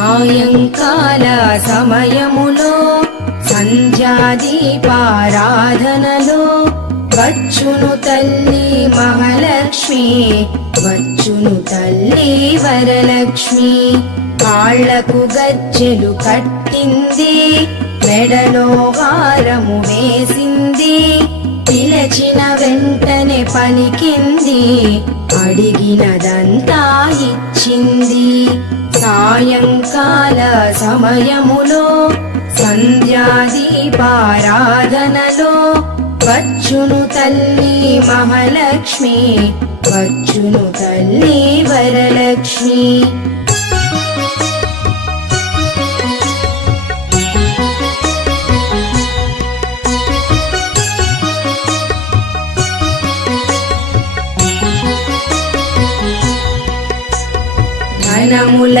సాయంకాల సమయములో సంధ్యాదీపారాధనలో వచ్చును తల్లి మహాలక్ష్మి, వచ్చును తల్లి వరలక్ష్మి. కాళ్లకు గజ్జెలు కట్టింది, మెడలో హారము వేసింది, పిలచిన వెంటనే పలికింది, అడిగినదంతా ఇచ్చింది. సాయంకాల సమయములో సంధ్యాదీపారాధనలో వచ్చును తల్లి మహాలక్ష్మి, వచ్చును తల్లి వరలక్ష్మి. ధనముల